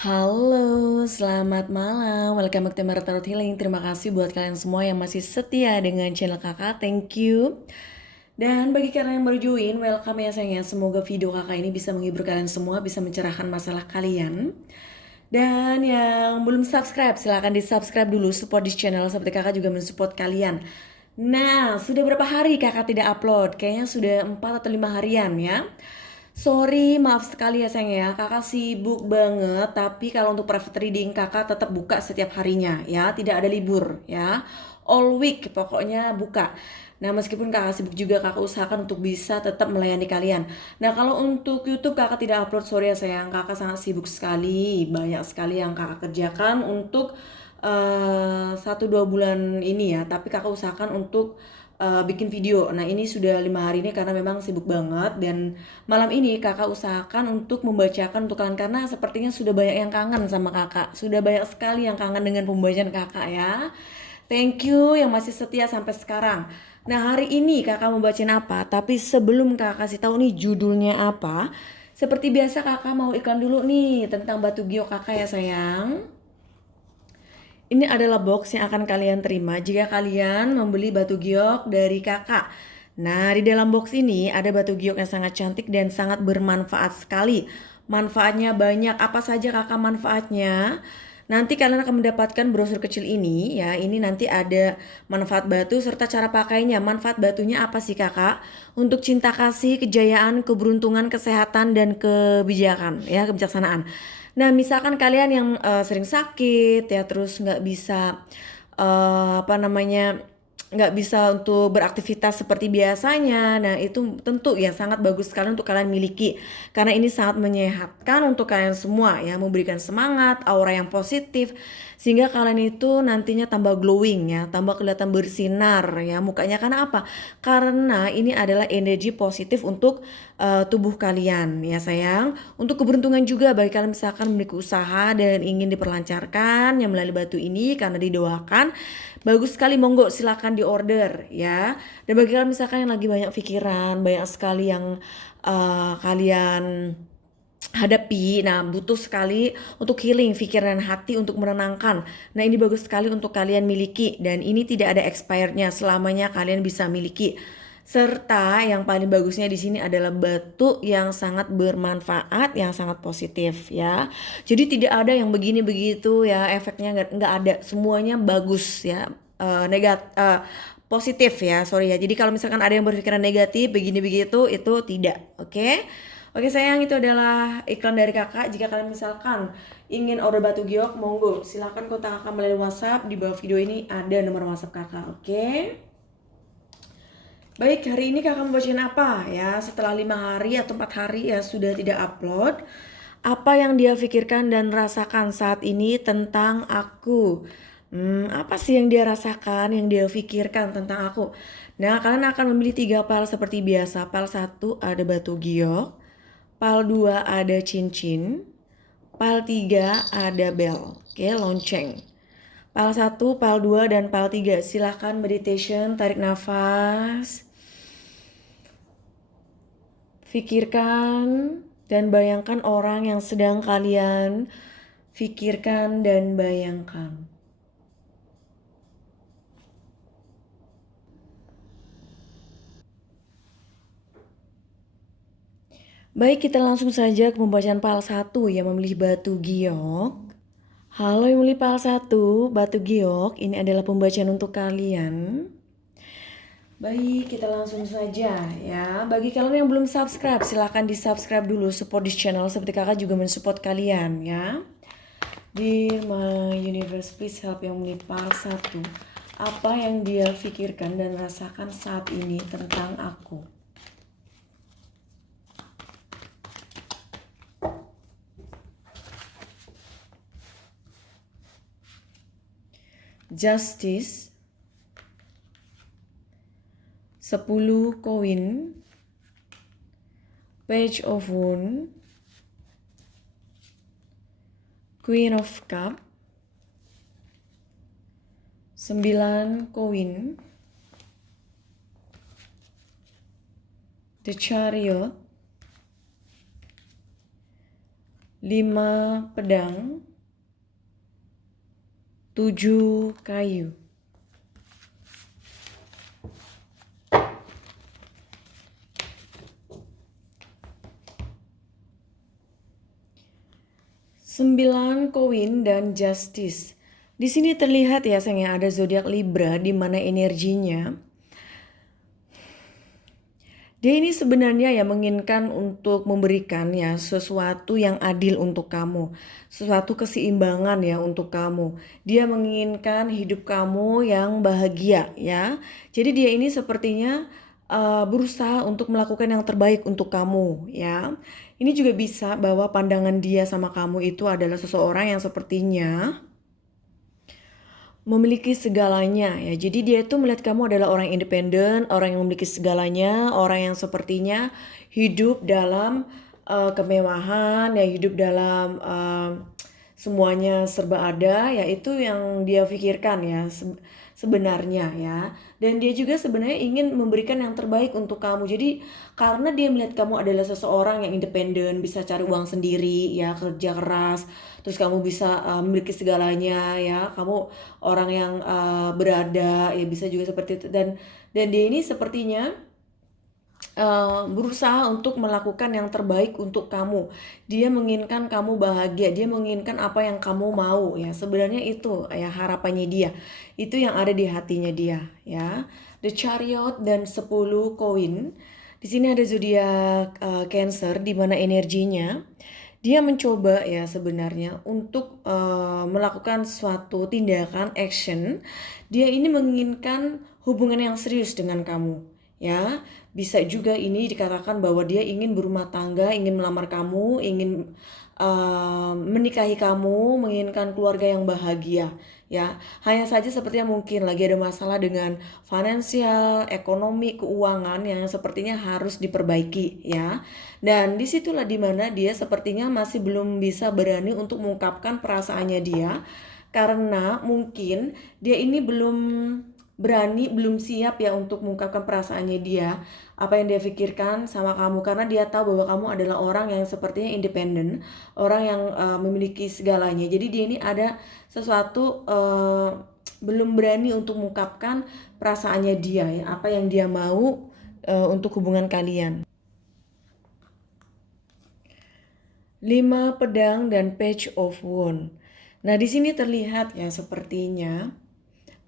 Halo, selamat malam. Welcome back to Mara Tarot Healing. Terima kasih buat kalian semua yang masih setia dengan channel kakak. Thank you. Dan bagi kalian yang baru join, welcome ya sayangnya. Semoga video kakak ini bisa menghibur kalian semua, bisa mencerahkan masalah kalian. Dan yang belum subscribe, silahkan di subscribe dulu, support di channel seperti kakak juga mensupport kalian. Nah, sudah berapa hari kakak tidak upload? Kayaknya sudah 4 atau 5 harian ya. Sorry, maaf sekali ya sayang ya, kakak sibuk banget. Tapi kalau untuk private reading kakak tetap buka setiap harinya ya, tidak ada libur ya. All week pokoknya buka. Nah meskipun kakak sibuk juga, kakak usahakan untuk bisa tetap melayani kalian. Nah kalau untuk YouTube kakak tidak upload, sorry ya sayang, kakak sangat sibuk sekali. Banyak sekali yang kakak kerjakan untuk 1-2 bulan ini ya. Tapi kakak usahakan untuk bikin video. Nah ini sudah 5 hari ini karena memang sibuk banget. Dan malam ini kakak usahakan untuk membacakan untuk kalian, karena sepertinya sudah banyak yang kangen sama kakak. Sudah banyak sekali yang kangen dengan pembacaan kakak ya. Thank you yang masih setia sampai sekarang. Nah hari ini kakak mau bacain apa? Tapi sebelum kakak kasih tahu nih judulnya apa, seperti biasa kakak mau iklan dulu nih tentang batu giok kakak ya sayang. Ini adalah box yang akan kalian terima jika kalian membeli batu giok dari kakak. Nah, di dalam box ini ada batu giok yang sangat cantik dan sangat bermanfaat sekali. Manfaatnya banyak. Apa saja kakak manfaatnya? Nanti kalian akan mendapatkan brosur kecil ini ya. Ini nanti ada manfaat batu serta cara pakainya. Manfaat batunya apa sih kakak? Untuk cinta kasih, kejayaan, keberuntungan, kesehatan, dan kebijakan ya, kebijaksanaan. Nah, misalkan kalian yang sering sakit ya, terus nggak bisa apa namanya, nggak bisa untuk beraktivitas seperti biasanya. Nah, itu tentu ya sangat bagus sekali untuk kalian miliki. Karena ini sangat menyehatkan untuk kalian semua ya, memberikan semangat, aura yang positif sehingga kalian itu nantinya tambah glowing ya, tambah kelihatan bersinar ya mukanya. Karena apa? Karena ini adalah energi positif untuk tubuh kalian ya sayang. Untuk keberuntungan juga bagi kalian misalkan memiliki usaha dan ingin diperlancarkan yang melalui batu ini karena didoakan. Bagus sekali, monggo silakan di order ya. Dan bagi kalian misalkan yang lagi banyak pikiran, banyak sekali yang kalian hadapi, nah butuh sekali untuk healing pikiran dan hati untuk menenangkan. Nah ini bagus sekali untuk kalian miliki dan ini tidak ada expirednya, selamanya kalian bisa miliki. Serta yang paling bagusnya di sini adalah batu yang sangat bermanfaat, yang sangat positif ya. Jadi tidak ada yang begini begitu ya, efeknya nggak ada, semuanya bagus ya. Positif ya, sorry ya. Jadi kalau misalkan ada yang berpikiran negatif begini begitu, itu tidak, oke? Oke sayang, itu adalah iklan dari kakak. Jika kalian misalkan ingin order batu giok, monggo silahkan kontak kakak melalui WhatsApp. Di bawah video ini ada nomor WhatsApp kakak, oke? Baik, hari ini kakak mau bacain apa ya? Setelah 5 hari atau 4 hari ya sudah tidak upload. Apa yang dia pikirkan dan rasakan saat ini tentang aku? Apa sih yang dia rasakan, yang dia pikirkan tentang aku? Nah, kalian akan memilih 3 pile seperti biasa. Pile 1 ada batu giok, pile 2 ada cincin, pile 3 ada bel. Oke, lonceng. Pile 1, pile 2, dan pile 3. Silahkan meditation, tarik nafas. Pikirkan dan bayangkan orang yang sedang kalian pikirkan dan bayangkan. Baik, kita langsung saja ke pembacaan pile 1 yang memilih batu giok. Halo yang memilih pile 1, batu giok, ini adalah pembacaan untuk kalian. Baik, kita langsung saja ya. Bagi kalian yang belum subscribe, silahkan di subscribe dulu, support di channel seperti kakak juga mensupport kalian ya. Dear my universe, please help yang memilih pile 1. Apa yang dia pikirkan dan rasakan saat ini tentang aku? Justice, 10 koin, Page of Wand, Queen of Cup, 9 koin, The Chariot, 5 pedang, 7 kayu. Sembilan koin dan justice. Di sini terlihat ya sayangnya ada zodiak Libra di mana energinya dia ini sebenarnya ya menginginkan untuk memberikan ya sesuatu yang adil untuk kamu, sesuatu keseimbangan ya untuk kamu. Dia menginginkan hidup kamu yang bahagia ya. Jadi dia ini sepertinya berusaha untuk melakukan yang terbaik untuk kamu ya. Ini juga bisa bahwa pandangan dia sama kamu itu adalah seseorang yang sepertinya memiliki segalanya ya. Jadi dia itu melihat kamu adalah orang independen, orang yang memiliki segalanya, orang yang sepertinya hidup dalam kemewahan ya, hidup dalam semuanya serba ada ya, itu yang dia pikirkan ya sebenarnya ya. Dan dia juga sebenarnya ingin memberikan yang terbaik untuk kamu. Jadi karena dia melihat kamu adalah seseorang yang independen, bisa cari uang sendiri ya, kerja keras, terus kamu bisa memiliki segalanya ya, kamu orang yang berada ya, bisa juga seperti itu. Dan dia ini sepertinya berusaha untuk melakukan yang terbaik untuk kamu. Dia menginginkan kamu bahagia, dia menginginkan apa yang kamu mau ya. Sebenarnya itu ya harapannya dia. Itu yang ada di hatinya dia ya. The Chariot dan 10 koin. Di sini ada zodiak Cancer di mana energinya dia mencoba ya sebenarnya untuk melakukan suatu tindakan action. Dia ini menginginkan hubungan yang serius dengan kamu ya. Bisa juga ini dikatakan bahwa dia ingin berumah tangga, ingin melamar kamu, ingin menikahi kamu, menginginkan keluarga yang bahagia ya. Hanya saja sepertinya mungkin lagi ada masalah dengan finansial, ekonomi, keuangan yang sepertinya harus diperbaiki ya. Dan disitulah dimana dia sepertinya masih belum bisa berani untuk mengungkapkan perasaannya dia, karena mungkin dia ini belum berani, belum siap ya untuk mengungkapkan perasaannya dia, apa yang dia pikirkan sama kamu, karena dia tahu bahwa kamu adalah orang yang sepertinya independen, orang yang memiliki segalanya. Jadi dia ini ada sesuatu belum berani untuk mengungkapkan perasaannya dia ya, apa yang dia mau untuk hubungan kalian. 5 pedang dan Page of Wands. Nah, di sini terlihat ya sepertinya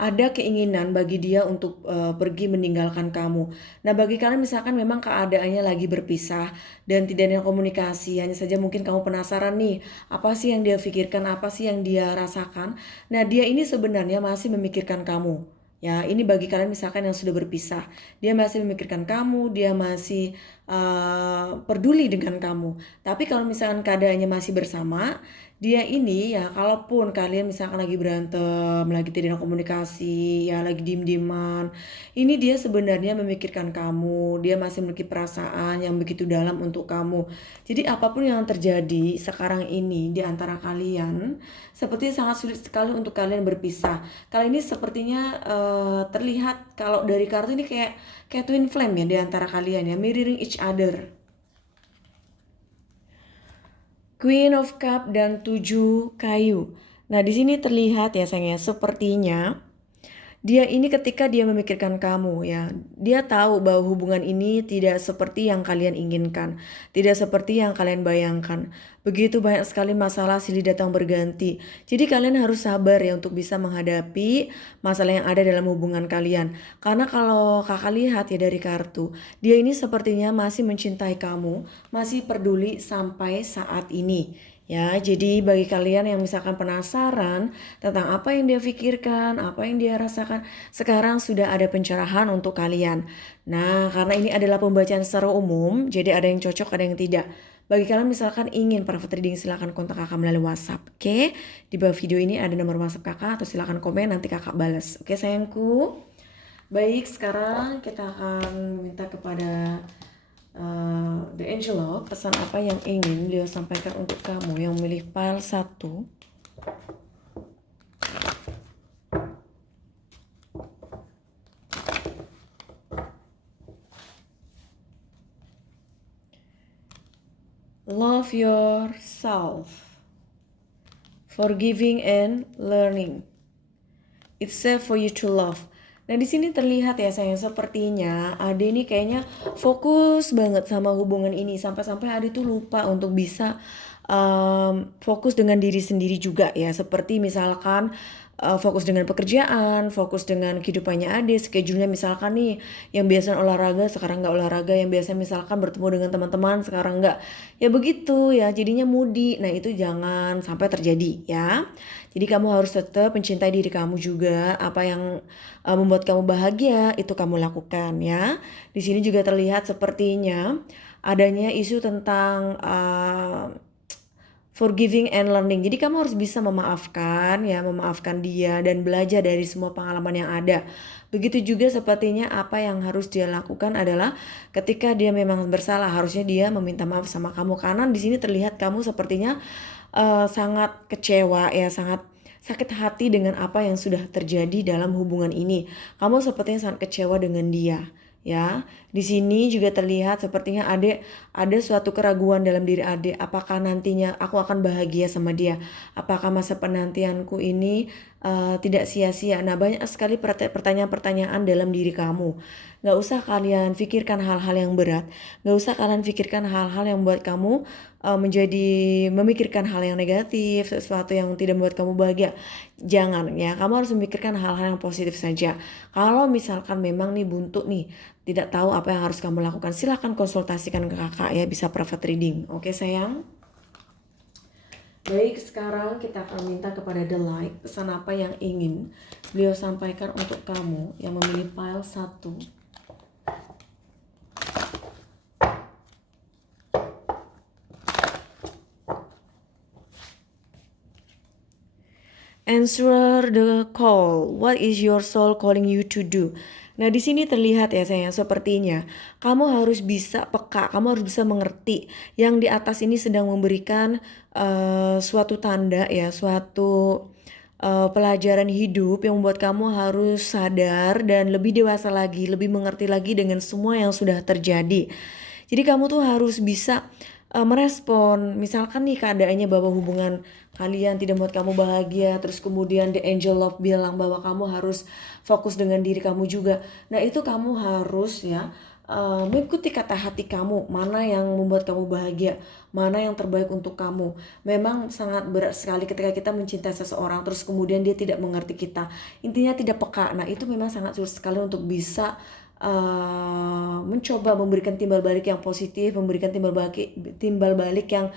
ada keinginan bagi dia untuk pergi meninggalkan kamu. Nah, bagi kalian misalkan memang keadaannya lagi berpisah dan tidak ada komunikasi, hanya saja mungkin kamu penasaran nih, apa sih yang dia pikirkan, apa sih yang dia rasakan. Nah, dia ini sebenarnya masih memikirkan kamu. Ya, ini bagi kalian misalkan yang sudah berpisah, dia masih memikirkan kamu, dia masih peduli dengan kamu. Tapi kalau misalkan keadaannya masih bersama, dia ini ya, kalaupun kalian misalkan lagi berantem, lagi tidak ada komunikasi, ya lagi diem-dieman, ini dia sebenarnya memikirkan kamu, dia masih memiliki perasaan yang begitu dalam untuk kamu. Jadi apapun yang terjadi sekarang ini di antara kalian, sepertinya sangat sulit sekali untuk kalian berpisah. Kali ini sepertinya terlihat kalau dari kartu ini kayak twin flame ya di antara kalian ya, mirroring each other. Queen of Cup dan 7 kayu. Nah, di sini terlihat ya sayangnya sepertinya dia ini ketika dia memikirkan kamu ya, dia tahu bahwa hubungan ini tidak seperti yang kalian inginkan, tidak seperti yang kalian bayangkan. Begitu banyak sekali masalah silih datang berganti. Jadi kalian harus sabar ya untuk bisa menghadapi masalah yang ada dalam hubungan kalian. Karena kalau kakak lihat ya dari kartu, dia ini sepertinya masih mencintai kamu, masih peduli sampai saat ini. Ya, jadi bagi kalian yang misalkan penasaran tentang apa yang dia pikirkan, apa yang dia rasakan, sekarang sudah ada pencerahan untuk kalian. Nah, karena ini adalah pembacaan secara umum, jadi ada yang cocok, ada yang tidak. Bagi kalian misalkan ingin private reading, silahkan kontak kakak melalui WhatsApp. Oke, di bawah video ini ada nomor WhatsApp kakak, atau silahkan komen, nanti kakak balas. Oke sayangku. Baik, sekarang kita akan minta kepada The Angel Love, pesan apa yang ingin beliau sampaikan untuk kamu yang memilih pile 1. Love yourself. Forgiving and learning. It's safe for you to love. Nah di sini terlihat ya sayang, sepertinya Ade ini kayaknya fokus banget sama hubungan ini sampai-sampai Ade tuh lupa untuk bisa fokus dengan diri sendiri juga ya. Seperti misalkan fokus dengan pekerjaan, fokus dengan kehidupannya Ade, schedule-nya misalkan nih yang biasa olahraga sekarang nggak olahraga, yang biasa misalkan bertemu dengan teman-teman sekarang nggak. Ya begitu ya, jadinya moody. Nah itu jangan sampai terjadi ya. Jadi kamu harus tetap mencintai diri kamu juga. Apa yang membuat kamu bahagia itu kamu lakukan ya. Di sini juga terlihat sepertinya adanya isu tentang forgiving and learning. Jadi kamu harus bisa memaafkan ya, memaafkan dia dan belajar dari semua pengalaman yang ada. Begitu juga sepertinya apa yang harus dia lakukan adalah ketika dia memang bersalah, harusnya dia meminta maaf sama kamu. Karena di sini terlihat kamu sepertinya sangat kecewa ya, sangat sakit hati dengan apa yang sudah terjadi dalam hubungan ini. Kamu sepertinya sangat kecewa dengan dia. Ya, di sini juga terlihat sepertinya ada suatu keraguan dalam diri Ade. Apakah nantinya aku akan bahagia sama dia? Apakah masa penantianku ini tidak sia-sia? Nah, banyak sekali pertanyaan-pertanyaan dalam diri kamu. Gak usah kalian pikirkan hal-hal yang berat. Gak usah kalian pikirkan hal-hal yang buat kamu menjadi memikirkan hal yang negatif, sesuatu yang tidak membuat kamu bahagia. Jangan ya, kamu harus memikirkan hal-hal yang positif saja. Kalau misalkan memang nih buntu nih, tidak tahu apa yang harus kamu lakukan, silahkan konsultasikan ke kakak ya, bisa private reading. Oke sayang? Baik, sekarang kita akan minta kepada The Light, pesan apa yang ingin beliau sampaikan untuk kamu yang memilih pile 1. Answer the call. What is your soul calling you to do? Nah di sini terlihat ya sayang, sepertinya kamu harus bisa peka, kamu harus bisa mengerti yang di atas ini sedang memberikan suatu tanda ya, suatu pelajaran hidup yang membuat kamu harus sadar dan lebih dewasa lagi, lebih mengerti lagi dengan semua yang sudah terjadi. Jadi kamu tuh harus bisa merespon, misalkan nih keadaannya bahwa hubungan kalian tidak membuat kamu bahagia, terus kemudian the angel love bilang bahwa kamu harus fokus dengan diri kamu juga. Nah itu kamu harus ya mengikuti kata hati kamu, mana yang membuat kamu bahagia, mana yang terbaik untuk kamu. Memang sangat berat sekali ketika kita mencintai seseorang terus kemudian dia tidak mengerti kita, intinya tidak peka. Nah itu memang sangat sulit sekali untuk bisa mencoba memberikan timbal balik yang positif, memberikan timbal balik yang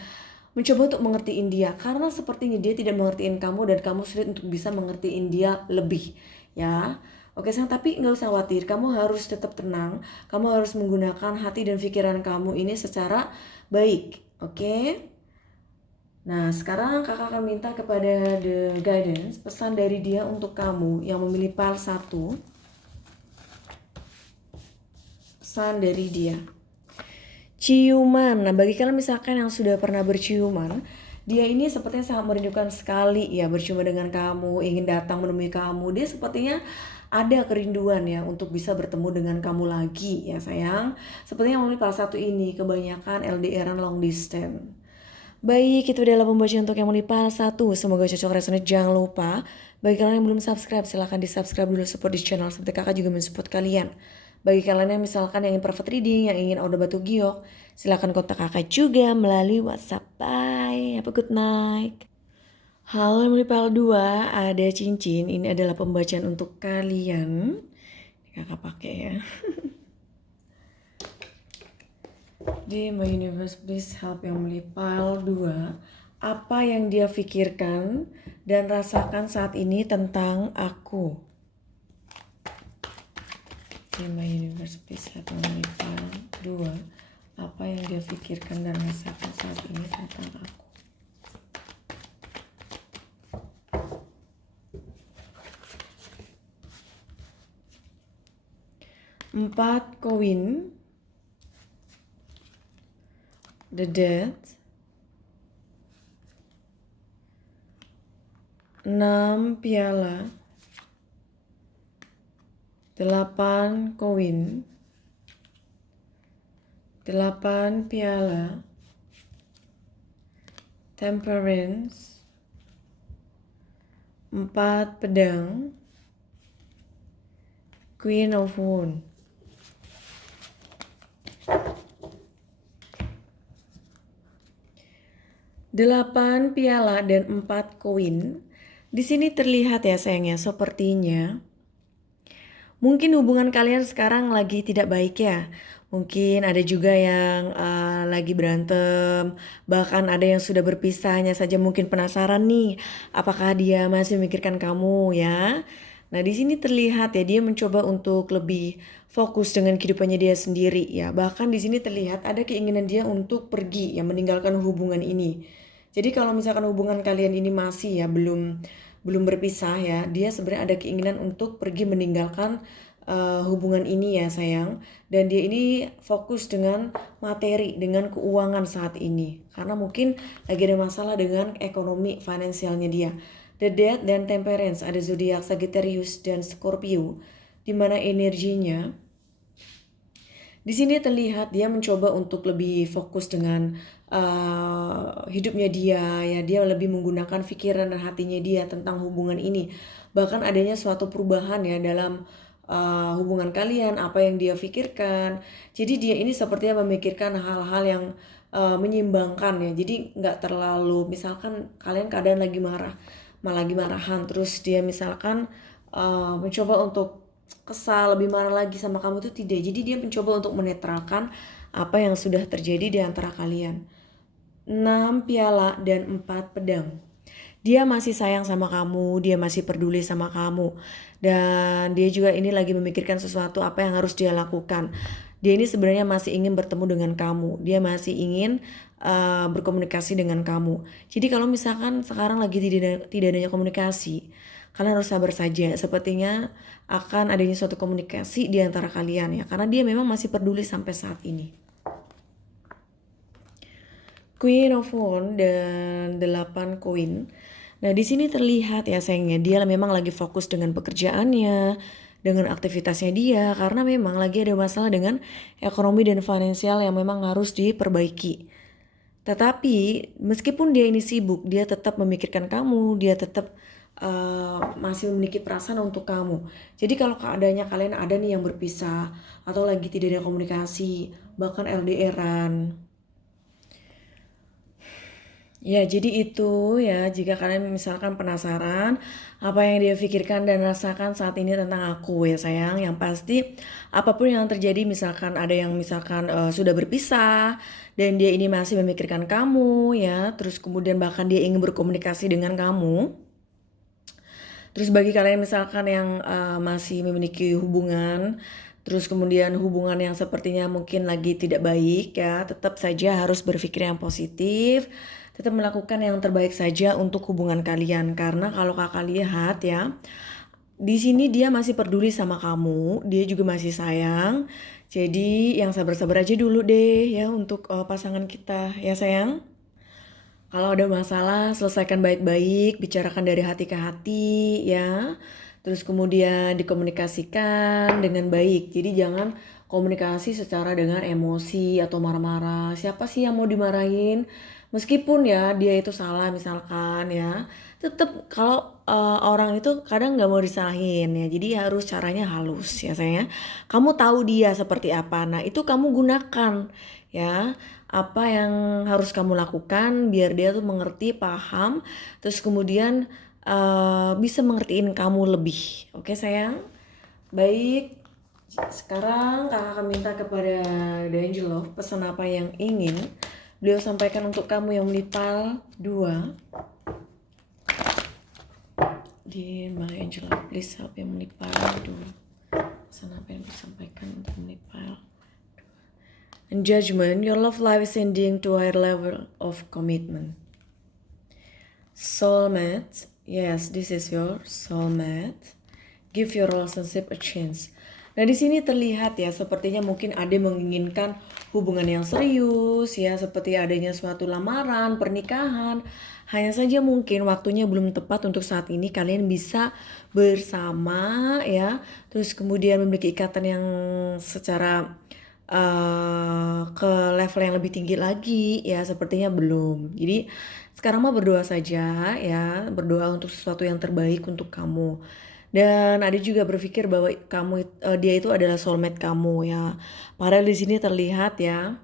mencoba untuk mengertiin dia, karena sepertinya dia tidak mengertiin kamu dan kamu sulit untuk bisa mengertiin dia lebih ya. Oke sayang, tapi nggak usah khawatir, kamu harus tetap tenang, kamu harus menggunakan hati dan pikiran kamu ini secara baik. Oke. Nah sekarang kakak akan minta kepada The Guidance, pesan dari dia untuk kamu yang memilih pile 1. Pesan dari dia. Ciuman. Nah bagi kalian misalkan yang sudah pernah berciuman, dia ini sepertinya sangat merindukan sekali ya berciuman dengan kamu, ingin datang menemui kamu. Dia sepertinya ada kerinduan ya untuk bisa bertemu dengan kamu lagi ya sayang. Sepertinya yang memilih pile 1 ini kebanyakan LDRan long distance. Baik, itu adalah pembacaan untuk yang memilih pile 1. Semoga cocok resonate. Jangan lupa bagi kalian yang belum subscribe, silahkan di subscribe dulu, support di channel seperti kakak juga mensupport kalian. Bagi kalian yang misalkan yang ingin private reading, yang ingin order batu giok, silahkan kontak kakak juga melalui WhatsApp. Bye, have a good night. Halo yang pile 2, ada cincin. Ini adalah pembacaan untuk kalian. Kakak pakai ya. Di my universe, please help yang memilih pile 2. Apa yang dia pikirkan dan rasakan saat ini tentang aku. Di my universe, please help yang memilih pile 2. Apa yang dia pikirkan dan rasakan saat ini tentang aku. 4 koin, the death, 6 piala, 8 koin, 8 piala, Temperance, 4 pedang, Queen of Wands. Delapan piala dan 4 koin. Di sini terlihat ya sayangnya, sepertinya mungkin hubungan kalian sekarang lagi tidak baik ya. Mungkin ada juga yang lagi berantem, bahkan ada yang sudah berpisah, hanya saja mungkin penasaran nih, apakah dia masih memikirkan kamu ya. Nah, di sini terlihat ya dia mencoba untuk lebih fokus dengan kehidupannya dia sendiri ya. Bahkan di sini terlihat ada keinginan dia untuk pergi ya, meninggalkan hubungan ini. Jadi kalau misalkan hubungan kalian ini masih ya belum berpisah ya, dia sebenarnya ada keinginan untuk pergi meninggalkan hubungan ini ya sayang. Dan dia ini fokus dengan materi, dengan keuangan saat ini. Karena mungkin lagi ada masalah dengan ekonomi finansialnya dia. The Death dan Temperance, ada zodiak Sagittarius dan Scorpio, di mana energinya di sini terlihat dia mencoba untuk lebih fokus dengan hidupnya dia ya. Dia lebih menggunakan pikiran dan hatinya dia tentang hubungan ini. Bahkan adanya suatu perubahan ya dalam hubungan kalian, apa yang dia pikirkan. Jadi dia ini sepertinya memikirkan hal-hal yang menyimbangkan ya. Jadi nggak terlalu, misalkan kalian keadaan lagi marah, malah lagi marahan, terus dia misalkan mencoba untuk kesal, lebih marah lagi sama kamu itu tidak. Jadi dia mencoba untuk menetralkan apa yang sudah terjadi di antara kalian. 6 piala dan 4 pedang. Dia masih sayang sama kamu, dia masih peduli sama kamu. Dan dia juga ini lagi memikirkan sesuatu apa yang harus dia lakukan. Dia ini sebenarnya masih ingin bertemu dengan kamu. Dia masih ingin berkomunikasi dengan kamu. Jadi kalau misalkan sekarang lagi tidak adanya komunikasi, kalian harus sabar saja. Sepertinya akan adanya suatu komunikasi di antara kalian ya. Karena dia memang masih peduli sampai saat ini. Queen of Wands dan 8 koin. Nah, di sini terlihat ya sayangnya dia memang lagi fokus dengan pekerjaannya, dengan aktivitasnya dia, karena memang lagi ada masalah dengan ekonomi dan finansial yang memang harus diperbaiki. Tetapi meskipun dia ini sibuk, dia tetap memikirkan kamu, dia tetap masih memiliki perasaan untuk kamu. Jadi kalau keadaannya kalian ada nih yang berpisah atau lagi tidak ada komunikasi, bahkan LDRan. Ya, jadi itu ya, jika kalian misalkan penasaran apa yang dia pikirkan dan rasakan saat ini tentang aku ya sayang. Yang pasti apapun yang terjadi, misalkan ada yang misalkan sudah berpisah dan dia ini masih memikirkan kamu ya, terus kemudian bahkan dia ingin berkomunikasi dengan kamu. Terus bagi kalian misalkan yang masih memiliki hubungan, terus kemudian hubungan yang sepertinya mungkin lagi tidak baik ya, tetap saja harus berpikir yang positif, tetap melakukan yang terbaik saja untuk hubungan kalian. Karena kalau kakak lihat ya, di sini dia masih peduli sama kamu, dia juga masih sayang. Jadi yang sabar-sabar aja dulu deh ya untuk pasangan kita ya sayang. Kalau ada masalah, selesaikan baik-baik, bicarakan dari hati ke hati ya. Terus kemudian dikomunikasikan dengan baik. Jadi jangan komunikasi secara dengan emosi atau marah-marah. Siapa sih yang mau dimarahin? Meskipun ya dia itu salah misalkan ya. Tetap kalau orang itu kadang nggak mau disalahin ya. Jadi harus caranya halus ya sayang. Kamu tahu dia seperti apa. Nah itu kamu gunakan ya, apa yang harus kamu lakukan biar dia tuh mengerti, paham, terus kemudian bisa mengertiin kamu lebih. Oke sayang? Baik, sekarang kakak akan minta kepada D'Angelo pesan apa yang ingin beliau sampaikan untuk kamu yang melipal 2. Di D'Angelo, please help yang melipal 2. Pesan apa yang disampaikan untuk melipal. And Judgment, your love life is ending to a higher level of commitment. Soulmate, yes, this is your soulmate. Give your relationship a chance. Nah di sini terlihat ya, sepertinya mungkin ada menginginkan hubungan yang serius ya, seperti adanya suatu lamaran, pernikahan. Hanya saja mungkin waktunya belum tepat untuk saat ini kalian bisa bersama ya, terus kemudian memiliki ikatan yang secara ke level yang lebih tinggi lagi ya, sepertinya belum. Jadi Sekarang mah berdoa saja ya, berdoa untuk sesuatu yang terbaik untuk kamu. Dan ada juga berpikir bahwa dia itu adalah soulmate kamu ya. Padahal di sini terlihat ya,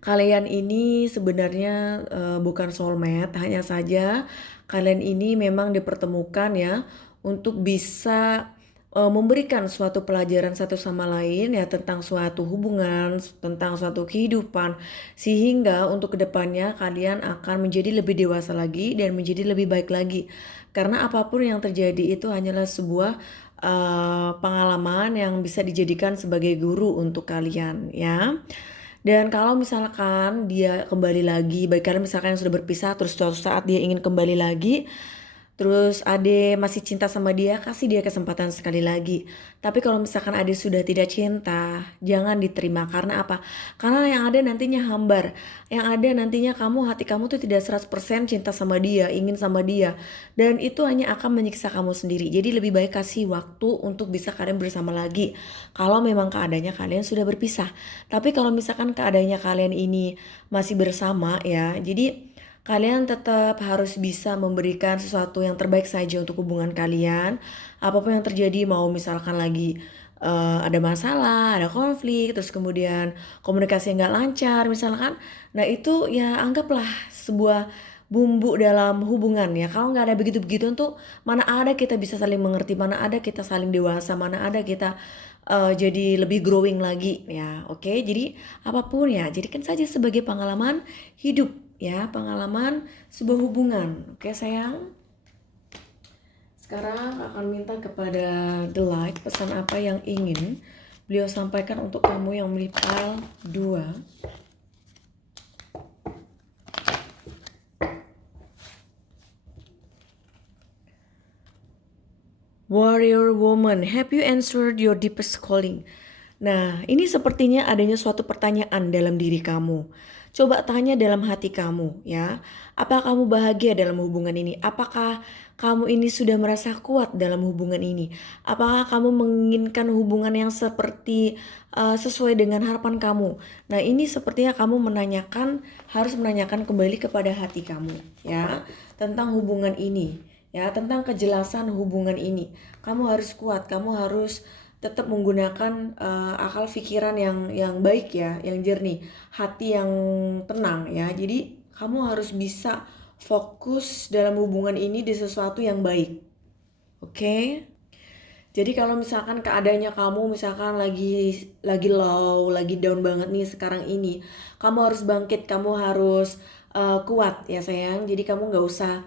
kalian ini sebenarnya bukan soulmate, hanya saja kalian ini memang dipertemukan ya untuk bisa memberikan suatu pelajaran satu sama lain ya tentang suatu hubungan, tentang suatu kehidupan, sehingga untuk kedepannya kalian akan menjadi lebih dewasa lagi dan menjadi lebih baik lagi. Karena apapun yang terjadi itu hanyalah sebuah pengalaman yang bisa dijadikan sebagai guru untuk kalian ya. Dan kalau misalkan dia kembali lagi, baik kalian misalkan yang sudah berpisah terus suatu saat dia ingin kembali lagi, terus Ade masih cinta sama dia, kasih dia kesempatan sekali lagi. Tapi kalau misalkan Ade sudah tidak cinta, jangan diterima. Karena apa? Karena yang ada nantinya hambar. Yang ada nantinya hati kamu tuh tidak 100% cinta sama dia, ingin sama dia. Dan itu hanya akan menyiksa kamu sendiri. Jadi lebih baik kasih waktu untuk bisa kalian bersama lagi. Kalau memang keadaannya kalian sudah berpisah. Tapi kalau misalkan keadaannya kalian ini masih bersama ya, jadi kalian tetap harus bisa memberikan sesuatu yang terbaik saja untuk hubungan kalian. Apapun yang terjadi, mau misalkan lagi ada masalah, ada konflik, terus kemudian komunikasi nggak lancar misalkan. Nah itu ya anggaplah sebuah bumbu dalam hubungan ya. Kalau nggak ada begitu-begitu tuh mana ada kita bisa saling mengerti, mana ada kita saling dewasa, mana ada kita jadi lebih growing lagi ya. Oke, jadi apapun ya, jadikan saja sebagai pengalaman hidup ya, pengalaman sebuah hubungan. Oke sayang. Sekarang akan minta kepada The Light pesan apa yang ingin beliau sampaikan untuk kamu yang melipal 2. Warrior Woman, have you answered your deepest calling? Nah, ini sepertinya adanya suatu pertanyaan dalam diri kamu. Coba tanya dalam hati kamu ya. Apakah kamu bahagia dalam hubungan ini? Apakah kamu ini sudah merasa kuat dalam hubungan ini? Apakah kamu menginginkan hubungan yang sesuai dengan harapan kamu? Nah, ini sepertinya kamu harus menanyakan kembali kepada hati kamu ya, tentang hubungan ini. Ya, tentang kejelasan hubungan ini. Kamu harus kuat, kamu harus tetap menggunakan akal pikiran yang baik ya, yang jernih, hati yang tenang ya. Jadi kamu harus bisa fokus dalam hubungan ini di sesuatu yang baik. Oke? Jadi kalau misalkan keadaannya kamu misalkan lagi low, lagi down banget nih sekarang ini, kamu harus bangkit, kamu harus kuat ya sayang. Jadi kamu nggak usah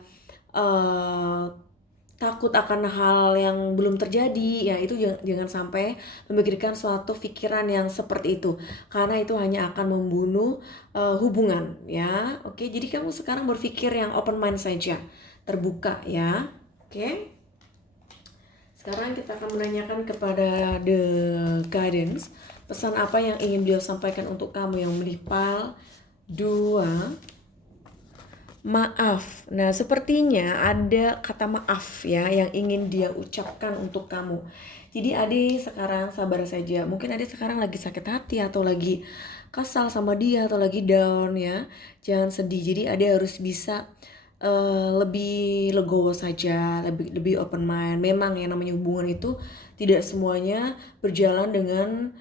takut akan hal yang belum terjadi ya, itu jangan sampai memikirkan suatu pikiran yang seperti itu, karena itu hanya akan membunuh hubungan ya. Oke, jadi kamu sekarang berpikir yang open mind saja, terbuka ya. Oke, sekarang kita akan menanyakan kepada The Guidance, pesan apa yang ingin beliau sampaikan untuk kamu yang melipal 2. Maaf. Nah, sepertinya ada kata maaf ya yang ingin dia ucapkan untuk kamu. Jadi Ade sekarang sabar saja. Mungkin Ade sekarang lagi sakit hati atau lagi kesal sama dia atau lagi down ya. Jangan sedih. Jadi Ade harus bisa lebih legowo saja, lebih open mind. Memang yang namanya hubungan itu tidak semuanya berjalan dengan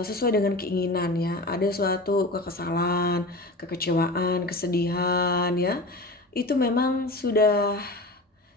sesuai dengan keinginan ya. Ada suatu kekesalan, kekecewaan, kesedihan ya. Itu memang sudah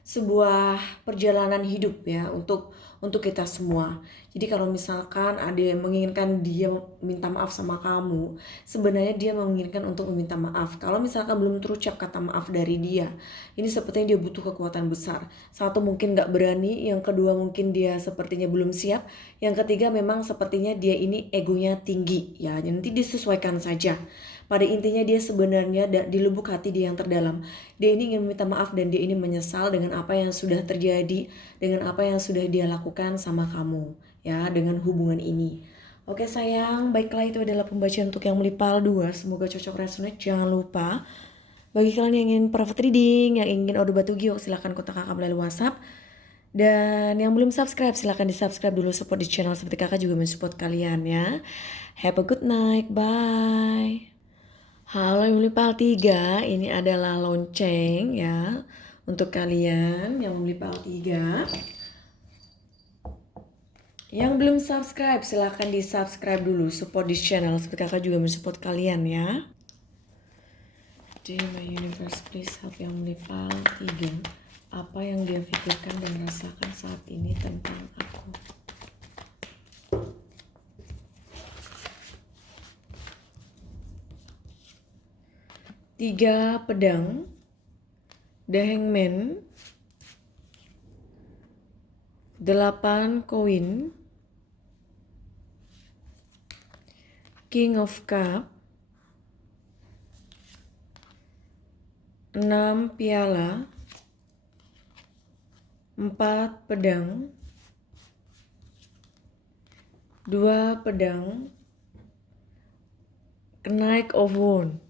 sebuah perjalanan hidup ya untuk kita semua. Jadi kalau misalkan ada yang menginginkan dia minta maaf sama kamu, sebenarnya dia menginginkan untuk meminta maaf. Kalau misalkan belum terucap kata maaf dari dia, ini sepertinya dia butuh kekuatan besar. Satu, mungkin gak berani. Yang kedua, mungkin dia sepertinya belum siap. Yang ketiga, memang sepertinya dia ini egonya tinggi ya. Nanti disesuaikan saja. Pada intinya dia sebenarnya di lubuk hati dia yang terdalam, dia ini ingin meminta maaf dan dia ini menyesal dengan apa yang sudah terjadi, dengan apa yang sudah dia lakukan sama kamu ya, dengan hubungan ini. Oke sayang, baiklah itu adalah pembacaan untuk yang melipal 2. Semoga cocok resonate. Jangan lupa bagi kalian yang ingin private reading, yang ingin order batu giok, silahkan kontak kakak melalui WhatsApp. Dan yang belum subscribe silahkan di subscribe dulu, support di channel seperti kakak juga mensupport kalian ya. Have a good night, bye. Halo yang membeli PAL 3, ini adalah lonceng ya untuk kalian yang membeli PAL 3. Yang belum subscribe silahkan di subscribe dulu, support di channel supaya kakak juga mensupport kalian ya. Dear my universe, please help yang membeli PAL 3. Apa yang dia pikirkan dan rasakan saat ini tentang aku? Tiga pedang, The Hangman, 8 koin, King of Cup, 6 piala, 4 pedang, 2 pedang, Knight of Wands,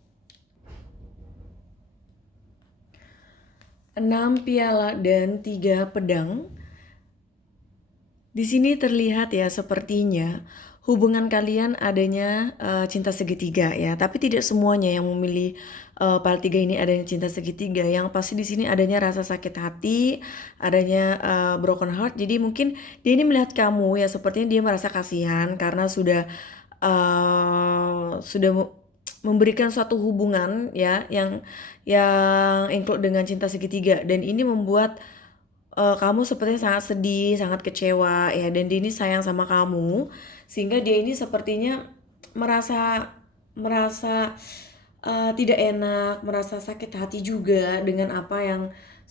6 piala dan 3 pedang. Di sini terlihat ya sepertinya hubungan kalian adanya cinta segitiga ya, tapi tidak semuanya yang memilih PAL 3 ini adanya cinta segitiga. Yang pasti di sini adanya rasa sakit hati, adanya broken heart. Jadi mungkin dia ini melihat kamu ya sepertinya dia merasa kasihan karena sudah memberikan suatu hubungan ya yang include dengan cinta segitiga, dan ini membuat kamu sepertinya sangat sedih, sangat kecewa ya, dan dia ini sayang sama kamu sehingga dia ini sepertinya merasa merasa tidak enak, merasa sakit hati juga dengan apa yang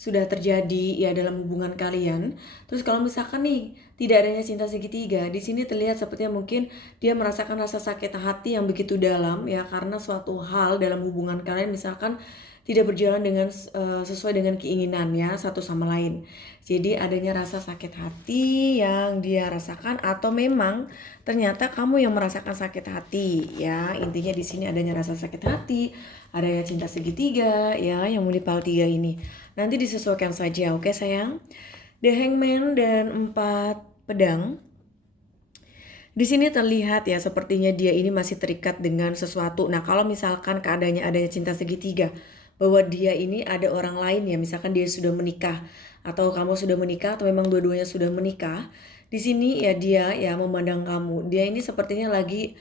sudah terjadi ya dalam hubungan kalian. Terus kalau misalkan nih tidak adanya cinta segitiga, di sini terlihat sepertinya mungkin dia merasakan rasa sakit hati yang begitu dalam ya karena suatu hal dalam hubungan kalian misalkan tidak berjalan dengan sesuai dengan keinginan ya satu sama lain. Jadi adanya rasa sakit hati yang dia rasakan, atau memang ternyata kamu yang merasakan sakit hati ya. Intinya di sini adanya rasa sakit hati, adanya cinta segitiga ya yang mau di PAL 3 ini. Nanti disesuaikan saja, oke sayang? The Hangman dan 4 pedang. Di sini terlihat ya sepertinya dia ini masih terikat dengan sesuatu. Nah, kalau misalkan keadaannya adanya cinta segitiga, bahwa dia ini ada orang lain ya, misalkan dia sudah menikah atau kamu sudah menikah atau memang dua-duanya sudah menikah. Di sini ya dia ya memandang kamu. Dia ini sepertinya lagi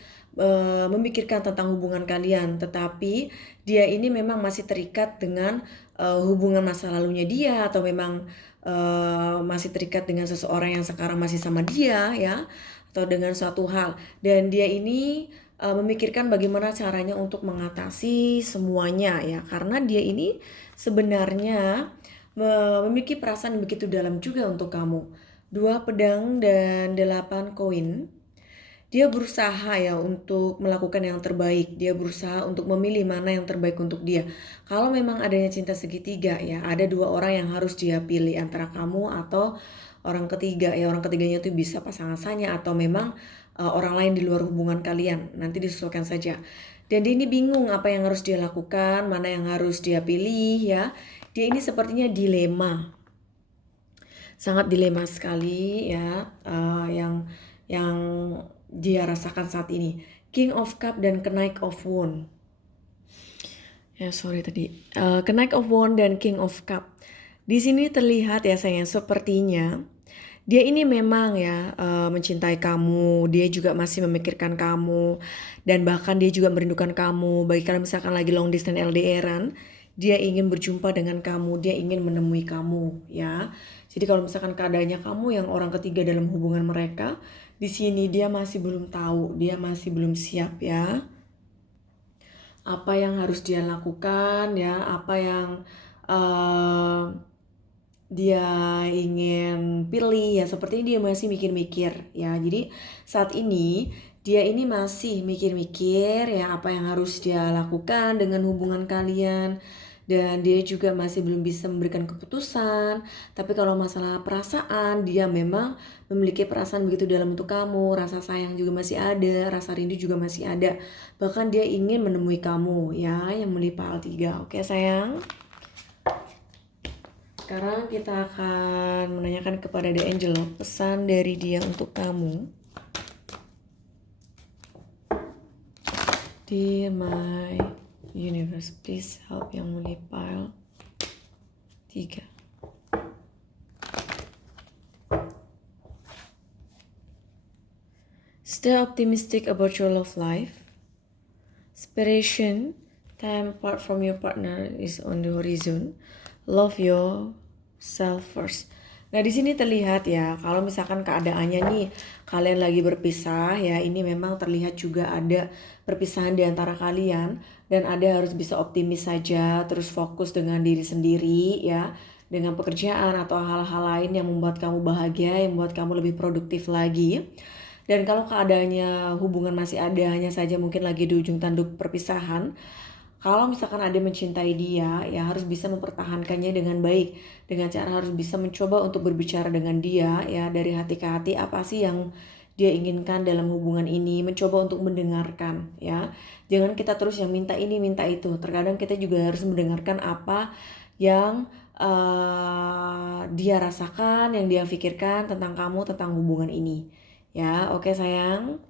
memikirkan tentang hubungan kalian, tetapi dia ini memang masih terikat dengan hubungan masa lalunya dia, atau memang masih terikat dengan seseorang yang sekarang masih sama dia ya, atau dengan suatu hal, dan dia ini memikirkan bagaimana caranya untuk mengatasi semuanya ya, karena dia ini sebenarnya memiliki perasaan yang begitu dalam juga untuk kamu. 2 pedang dan 8 koin. Dia berusaha ya untuk melakukan yang terbaik. Dia berusaha untuk memilih mana yang terbaik untuk dia. Kalau memang adanya cinta segitiga ya, ada 2 orang yang harus dia pilih antara kamu atau orang ketiga ya. Orang ketiganya itu bisa pasangan saya atau memang orang lain di luar hubungan kalian. Nanti disesuaikan saja. Dan dia ini bingung apa yang harus dia lakukan, mana yang harus dia pilih ya. Dia ini sepertinya dilema. Sangat dilema sekali ya, yang dia rasakan saat ini. King of Cup dan Knight of Wands. Ya sorry tadi. Knight of Wands dan King of Cup. Di sini terlihat ya sayang, sepertinya dia ini memang ya mencintai kamu. Dia juga masih memikirkan kamu, dan bahkan dia juga merindukan kamu. Baik kalau misalkan lagi long distance LDRan, dia ingin berjumpa dengan kamu, dia ingin menemui kamu ya. Jadi kalau misalkan keadaannya kamu yang orang ketiga dalam hubungan mereka, di sini dia masih belum tahu, dia masih belum siap ya. Apa yang harus dia lakukan ya, apa yang dia ingin pilih ya, sepertinya dia masih mikir-mikir ya. Jadi saat ini dia ini masih mikir-mikir ya apa yang harus dia lakukan dengan hubungan kalian, dan dia juga masih belum bisa memberikan keputusan. Tapi kalau masalah perasaan, dia memang memiliki perasaan begitu dalam untuk kamu. Rasa sayang juga masih ada, rasa rindu juga masih ada. Bahkan dia ingin menemui kamu ya yang memilih PAL 3. Oke sayang. Sekarang kita akan menanyakan kepada The Angel pesan dari dia untuk kamu. Dear my Universe, please help yang mulia pile 3. Stay optimistic about your love life. Separation, time apart from your partner is on the horizon. Love yourself first. Nah, di sini terlihat ya, kalau misalkan keadaannya nih kalian lagi berpisah ya, ini memang terlihat juga ada perpisahan di antara kalian dan ada harus bisa optimis saja, terus fokus dengan diri sendiri ya, dengan pekerjaan atau hal-hal lain yang membuat kamu bahagia, yang membuat kamu lebih produktif lagi. Dan kalau keadaannya hubungan masih ada, hanya saja mungkin lagi di ujung tanduk perpisahan, kalau misalkan ada mencintai dia, ya harus bisa mempertahankannya dengan baik. Dengan cara harus bisa mencoba untuk berbicara dengan dia, ya dari hati ke hati apa sih yang dia inginkan dalam hubungan ini. Mencoba untuk mendengarkan, ya. Jangan kita terus yang minta ini, minta itu. Terkadang kita juga harus mendengarkan apa yang dia rasakan, yang dia pikirkan tentang kamu, tentang hubungan ini. Ya, oke sayang.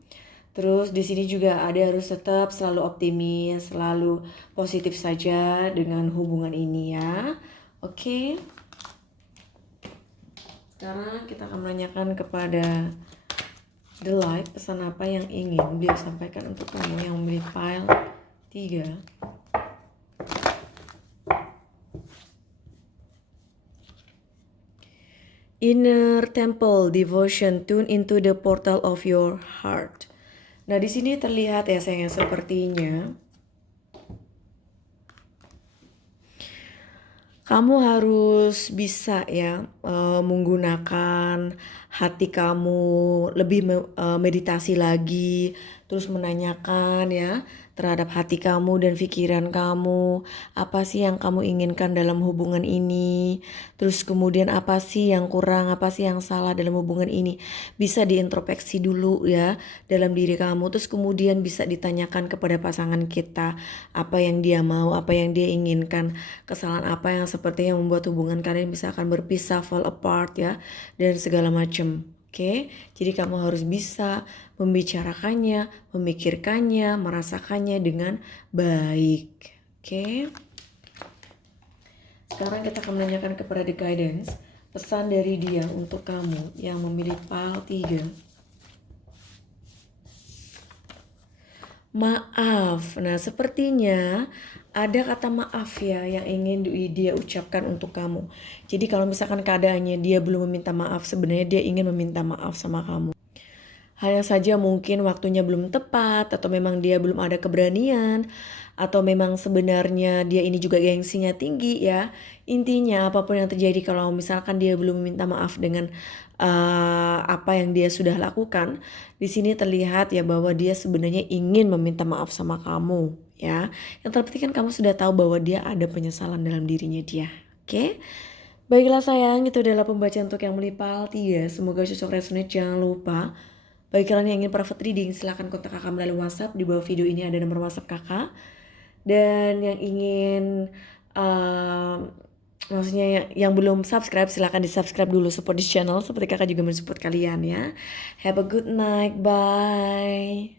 Terus di sini juga ada harus tetap selalu optimis, selalu positif saja dengan hubungan ini ya. Oke. Sekarang kita akan menanyakan kepada The Light, pesan apa yang ingin beliau sampaikan untuk kamu yang memilih pile 3. Inner temple devotion, tune into the portal of your heart. Nah, di sini terlihat ya sayang, sepertinya kamu harus bisa ya menggunakan hati kamu, lebih meditasi lagi, terus menanyakan ya terhadap hati kamu dan pikiran kamu, apa sih yang kamu inginkan dalam hubungan ini, terus kemudian apa sih yang kurang, apa sih yang salah dalam hubungan ini, bisa diintrospeksi dulu ya dalam diri kamu, terus kemudian bisa ditanyakan kepada pasangan kita, apa yang dia mau, apa yang dia inginkan, kesalahan apa yang sepertinya membuat hubungan kalian bisa akan berpisah, fall apart ya, dan segala macam. Oke, jadi kamu harus bisa membicarakannya, memikirkannya, merasakannya dengan baik. Oke. Sekarang kita akan menanyakan kepada The Guidance, pesan dari dia untuk kamu yang memilih pile 3. Maaf. Nah, sepertinya ada kata maaf ya yang ingin dia ucapkan untuk kamu. Jadi kalau misalkan keadaannya dia belum meminta maaf, sebenarnya dia ingin meminta maaf sama kamu. Hanya saja mungkin waktunya belum tepat, atau memang dia belum ada keberanian, atau memang sebenarnya dia ini juga gengsinya tinggi ya. Intinya apapun yang terjadi, kalau misalkan dia belum meminta maaf dengan apa yang dia sudah lakukan, di sini terlihat ya bahwa dia sebenarnya ingin meminta maaf sama kamu ya. Yang terpenting kan kamu sudah tahu bahwa dia ada penyesalan dalam dirinya dia. Oke? Baiklah sayang, itu adalah pembacaan untuk yang melipal 3. Semoga cocok, resonate. Jangan lupa, bagi kalian yang ingin private reading, silahkan kontak kakak melalui WhatsApp. Di bawah video ini ada nomor WhatsApp kakak. Dan yang ingin maksudnya yang belum subscribe, silahkan di subscribe dulu, support di channel seperti kakak juga mensupport kalian ya. Have a good night, bye.